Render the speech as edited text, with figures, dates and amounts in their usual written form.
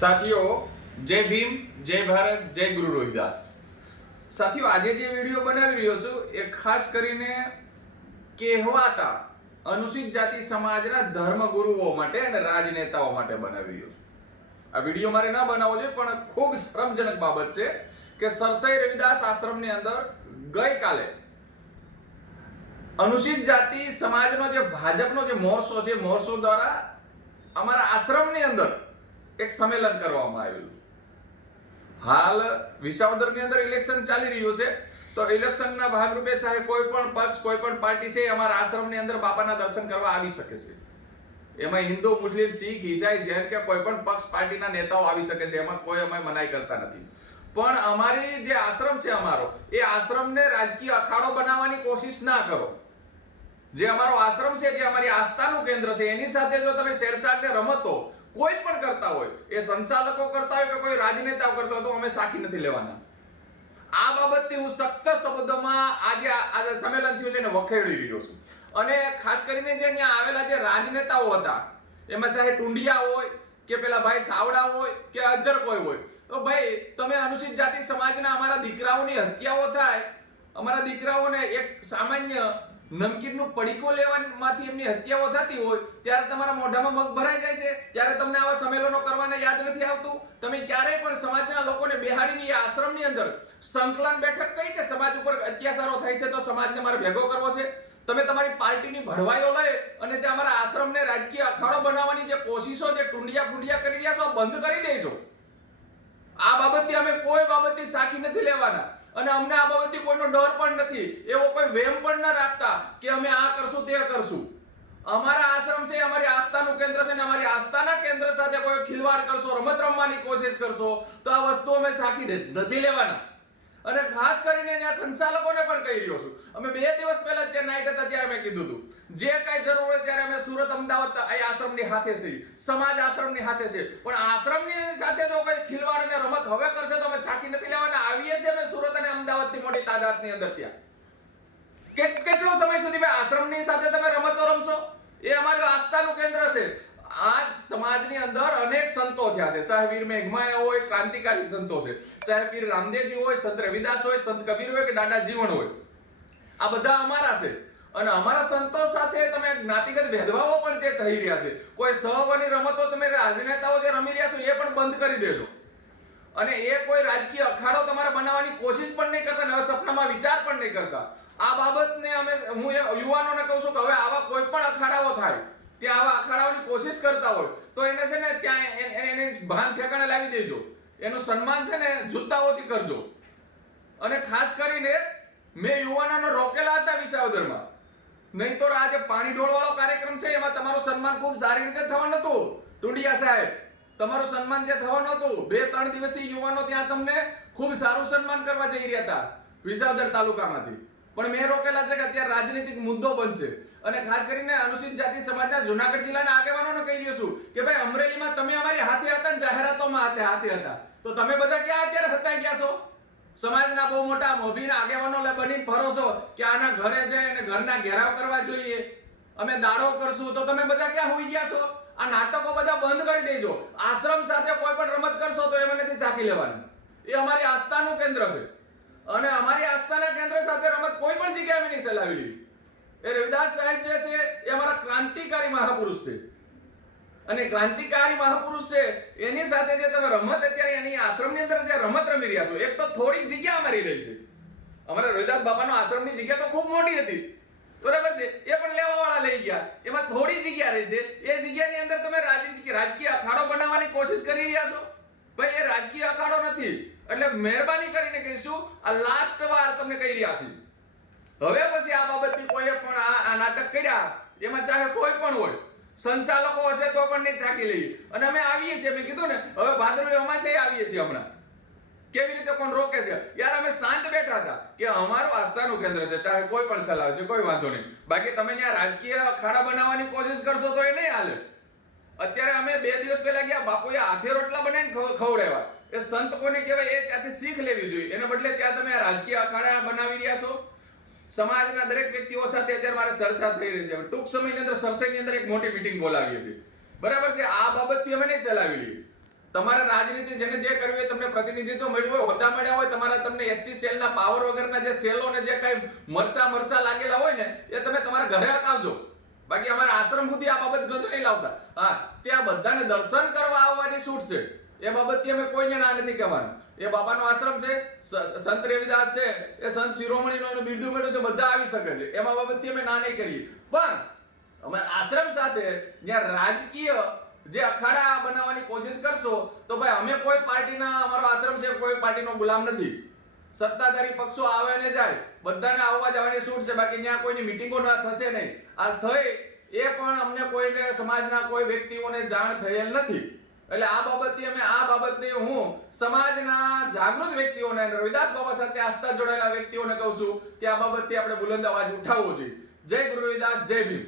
સાથીઓ, જય ભીમ, જય ભારત, જય ગુરુ રોહિદાસ. સાથીઓ, આજે જે વિડીયો બનાવી રહ્યો છું એ ખાસ કરીને કહેવાતા અનુસૂચિત જાતિ સમાજના ધર્મગુરુઓ માટે અને રાજનેતાઓ માટે બનાવી રહ્યો છું. આ વિડીયો મારે ના બનાવવો જોઈએ, પણ ખૂબ શરમજનક બાબત છે કે સરસઈ રવિદાસ આશ્રમની અંદર ગઈકાલે અનુસૂચિત જાતિ સમાજનો જે ભાજપનો જે મોરચો છે, મોરચો દ્વારા અમારા આશ્રમની અંદર એક સંમેલન કરવામાં આવેલું. હાલ વિસાવદરની અંદર ઇલેક્શન ચાલી રહ્યું છે, તો ઇલેક્શનના ભાગરૂપે ચાહે કોઈ પણ પક્ષ, કોઈ પણ પાર્ટી છે, અમારા આશ્રમની અંદર બાપાના દર્શન કરવા આવી શકે છે. એમાં હિન્દુ, મુસ્લિમ, શીખ, ઈસાઈ, જૈન કે કોઈ પણ પક્ષ પાર્ટીના નેતાઓ આવી શકે છે. એમાં કોઈ અમે મનાઈ કરતા નથી. પણ અમારી જે આશ્રમ છે અમારો, એ આશ્રમને રાજકીય અખાડો બનાવવાની કોશિશ ના કરો. જે અમારો આશ્રમ છે, જે અમારી આસ્થાનું કેન્દ્ર છે, એની સાથે જો તમે છેડછાડ ને રમતો કોઈ પણ કરતા હોય, એ સંચાલકો કરતા હોય કે કોઈ રાજનેતાઓ કરતા હોય, તો અમે સાખી નથી લેવાના. આ બાબતથી હું સખ્ત શબ્દોમાં આજે સંમેલન થયું છે એને વખેડી રહ્યો છું. અને ખાસ કરીને જે અહીંયા આવેલા જે રાજનેતાઓ હતા, એમાં ચાહે ટુંડિયા હોય કે પેલા ભાઈ સાવડા હોય કે અજર કોઈ હોય, તો ભાઈ તમે અનુસૂચિત જાતિ સમાજના અમારા દીકરાઓની હત્યાઓ થાય, અમારા દીકરાઓને એક સામાન્ય નમકીનનું પડીકો લેવામાંથી એમની હત્યાઓ થતી હોય, ત્યારે તમારા મોઢામાં મગ ભરાઈ જાય છે, ત્યારે તમને આવા સંમેલનો કરવાને યાદ નથી આવતું. તમે ક્યારેય પણ સમાજના લોકોને બેહાડીને આશ્રમની અંદર સંકલન બેઠક કરી કે સમાજ ઉપર અત્યાચારો થાય છે તો સમાજને મારે ભેગો કરવો છે. તમે તમારી પાર્ટીની ભડવાઈઓ લઈ અને તે અમારા આશ્રમને રાજકીય અખાડો બનાવવાની જે કોશિશો, જે ટુંડિયા કરી રહ્યા છો, બંધ કરી દેજો. આ બાબતથી અમે કોઈ બાબતથી સાખી નથી લેવાના, અને અમને આ બાબતથી કોઈનો ડર પણ નથી. એવો કોઈ વેમ પણ ન રાખતા કે અમે આ કરશું તે કરશું. અમારા આશ્રમ છે, અમારી આસ્થાનું કેન્દ્ર છે, અને અમારી આસ્થાના કેન્દ્ર સાથે કોઈ ખિલવાડ કરશો, રમત રમવાની કોશિશ કરશો, તો આ વસ્તુ અમે સાખી નથી લેવાના. અને ખાસ કરીને ત્યાં સંચાલકોને પણ કહી રહ્યો છું, અમે 2 દિવસ પહેલા ત્યાં નાઈટ હતા ત્યારે મેં કીધું હતું, જે કાંઈ જરૂર હોય ત્યારે અમે સુરત, અમદાવાદ આ આશ્રમની હાથે છે, સમાજ આશ્રમની હાથે છે. પણ આશ્રમની સાથે જો કોઈ ખિલવાડ અને રમત હવે કરશે તો અમે સાખી નથી લેવાના. આવીએ છીએ અમે સુરત અને અમદાવાદથી મોટી તાદાદની અંદર. ત્યાં કેટલો સમય સુધી ભાઈ આશ્રમની સાથે તમે રમતો રમશો? એ અમારું આસ્થાનું કેન્દ્ર છે. આ સમાજની અંદર અનેક સંતો થયા છે. સાહેબ વીર મેઘમાયા હોય, ક્રાંતિકારી સંતો છે. સાહેબ વીર રામદેવજી હોય, સંત રવિદાસ હોય, સંત કબીર હોય કે દાદા જીવન હોય, આ બધા અમારા છે. અને અમારા સંતો સાથે તમે જ્ઞાતિગત ભેદભાવો પણ જે થઈ રહ્યા છે, કોઈ સહવની રમતો તમે રાજનેતાઓ જે રમી રહ્યા છો એ પણ બંધ કરી દેજો. અને એ કોઈ રાજકીય અખાડો તમારે બનાવવાની કોશિશ પણ નહીં કરતા, નવા સપનામાં વિચાર પણ નહીં કરતા. આ બાબતને હું યુવાનોને કહું છું કે હવે આવા કોઈ પણ અખાડાઓ થાય, ત્યાં આવા અખાડાઓની કોશિશ કરતા હોય તો એને છે ને ત્યાં એને ભાન ઠેકાણે લાવી દેજો. એનું સન્માન છે ને જુદ્દાઓથી કરજો. અને ખાસ કરીને મેં યુવાનોને રોકેલા હતા વિસાવદરમાં, નહીં તો આ જે પાણી ઢોળવાળો કાર્યક્રમ છે એમાં તમારું સન્માન ખૂબ સારી રીતે થવાનું હતું. ટુંડિયા સાહેબ, તમારું સન્માન ત્યાં થવાનું હતું. 2-3 દિવસથી યુવાનો ત્યાં તમને ખૂબ સારું સન્માન કરવા જઈ રહ્યા હતા વિસાવદર તાલુકામાંથી. પણ મેં રોકેલા છે કે અત્યારે રાજનીતિક મુદ્દો બનશે. અને ખાસ કરીને અનુસૂચિત જાતિ સમાજના જુનાગઢ જિલ્લાના આગેવાનોને કહી રહ્યો છું કે ભાઈ અમરેલીમાં તમે અમારી હાથે હતા ને જાહેરાતોમાં હાથે હતા, તો તમે બધા ક્યાં અત્યારે હતાઈ ગયા છો? સમાજના બહુ મોટા મોભીના આગેવાનો બનીને ફરો છો કે આના ઘરે જઈ અને ઘરના ઘેરાવ કરવા જોઈએ, અમે દાડો કરશું, તો તમે બધા ક્યાં હોઈ ગયા છો? આ નાટકો બધા બંધ કરી દેજો. આશ્રમ સાથે કોઈ પણ રમત કરશો તો એમાં નથી ચાકી લેવાની. એ અમારી આસ્થાનું કેન્દ્ર છે, અને અમારી આસ્થાના કેન્દ્ર સાથે રમત કોઈ પણ જગ્યાએ નહીં ચલાવેલી. એ રવિદાસ સાહેબ જે છે એ અમારા ક્રાંતિકારી મહાપુરુષ છે, અને ક્રાંતિકારી મહાપુરુષ છે એની સાથે જે તમે રમત અત્યારે એની આશ્રમની અંદર જે રમત રમી રહ્યા છો, એક તો થોડીક જગ્યા અમારી રહી છે. અમારા રવિદાસ બાપાનો આશ્રમની જગ્યા તો ખૂબ મોટી હતી, બરાબર છે, એ પણ લેવાવાળા લઈ ગયા. એમાં થોડી જગ્યા રહી છે, એ જગ્યાની અંદર તમે રાજકીય અખાડો બનાવવાની કોશિશ કરી રહ્યા છો. ભાઈ એ રાજકીય અખાડો નથી. એટલે મહેરબાની કરીને કહીશું, આ લાસ્ટ વાર તમને કહી રહ્યા છીએ. હવે પછી આ બાબતથી કોઈ પણ આ નાટક કર્યા, એમાં ચાહે કોઈ પણ હોય, સંચાલકો હશે તો પણ ને ચાકી લઈએ. અને અમે આવીએ છીએ, મેં કીધું ને, હવે ભાદરવી અમાસે આવીએ છીએ હમણાં. કેવી રીતે કોણ રોકે છે? યાર અમે શાંત બેઠા હતા કે અમારું આસ્થાનું કેન્દ્ર છે, ચાહે કોઈ પણ ચલાવે છે, કોઈ વાંધો નહીં. બાકી તમે ત્યાં રાજકીય અખાડા બનાવવાની કોશિશ કરશો તો એ નહીં હાલે. અત્યારે અમે 2 દિવસ પહેલા ગયા, બાપુએ હાથે રોટલા બનાવીને ખવડાવ્યા. એ સંત કોને કહેવાય? એ ત્યાંથી શીખ લેવી જોઈએ. એને બદલે ત્યાં તમે રાજકીય અખાડા બનાવી રહ્યા છો. સમાજના દરેક વ્યક્તિઓ સાથે અત્યારે મારે ચર્ચા થઈ રહી છે. ટૂંક સમયની અંદર સરસઈની અંદર એક મોટી મીટિંગ બોલાવીએ છીએ, બરાબર છે. આ બાબતથી અમે નહીં ચલાવેલી. તમારે રાજનીતિ જેને જે કરવી હોય, તમને પ્રતિનિધિત્વ મળ્યું હોય, હોદ્દા મળ્યા હોય, તમારા તમને એસસી સેલના પાવર વગરના જે સેલો ને જે કઈ મરસા લાગેલા હોય ને એ તમે તમારા ઘરે અટકાવજો. બાકી અમારા આશ્રમ સુધી આ બાબત ગંધ નહીં લાવતા. હા, ત્યાં બધાને દર્શન કરવા આવવાની છૂટ છે. એ બાબતથી અમે કોઈને ના નથી કહેવાનું. એ બાબાનો આશ્રમ છે, સંત રવિદાસ છે, એ સંત શિરોમણીનો એનું બિરદું મેળવ્યું છે, બધા આવી શકે છે. એમાં બાબતથી અમે ના નહીં કરીએ. પણ અમે આશ્રમ સાથે જ્યાં રાજકીય જે અખાડા બનાવવાની કોશિશ કરશો તો ભાઈ અમે કોઈ પાર્ટીના, અમારો આશ્રમ છે કોઈ પાર્ટીનો ગુલામ નથી. સત્તાધારી પક્ષો આવે ને જાય, બધાને આવવા જવાની છૂટ છે. બાકી ત્યાં કોઈની મીટિંગો થશે નહીં. આ થઈ એ પણ અમને કોઈને સમાજના કોઈ વ્યક્તિઓને જાણ થયેલ નથી. એટલે આ બાબતથી અમે આ બાબતની હું સમાજના જાગૃત વ્યક્તિઓને, રવિદાસ બાબા સાથે આસ્થા જોડાયેલા વ્યક્તિઓને કહું છું કે આ બાબતથી આપણે બુલંદ અવાજ ઉઠાવવો જોઈએ. જય ગુરુ રવિદાસ, જય ભીમ.